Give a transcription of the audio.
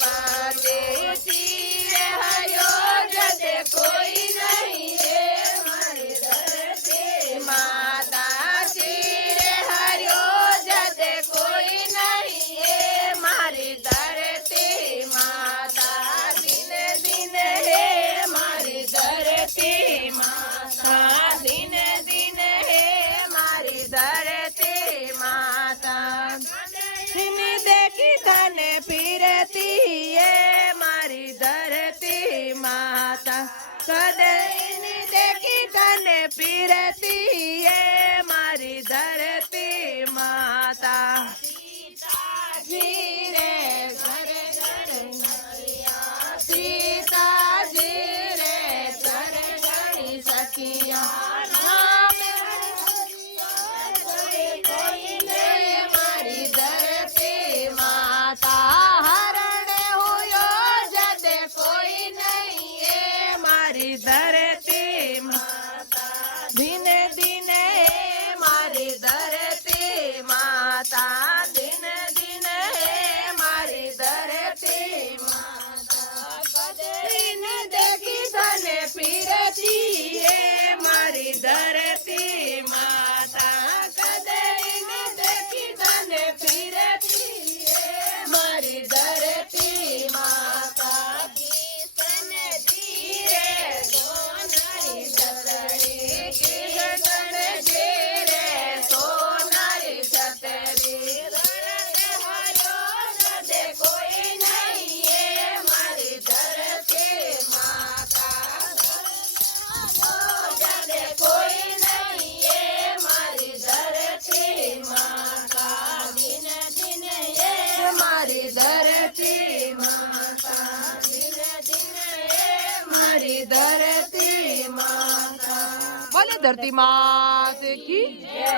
पाते तीर हरियोजते कोई नहीं है मारी धरती माता तीर हरियोजते कोई नहीं है मारी धरती माता दिन दिन है मारी धरती माता दिन दिन है मारी धरती माता देखी तने फिरती है मारी धरती माता कदे देखी तने फिरती है मारी धरती माता सीताजी रे घरे घरे सीताजी रे घरे घरे सखिया हरण हुयो जदे कोई नहीं है मारी धरती माता दिन दिन है मारी धरती माता दिन दिन है मारी धरती माता कदे देखी तने फिरती है मारी धरती माता कदे देखी तने फिरती मारी धरती माता कीर्तन धीरे सोनारी छतरी कीर्तन धीरे सोनारी छतरी धरत हरियोजते कोई नहीं है मारी धरती माता हरियोजते कोई नहीं है मारी धरती माता दिन दिन है मारी धरती माता दिन दिन है मारी धरती माता। बोले धरती माता की जय।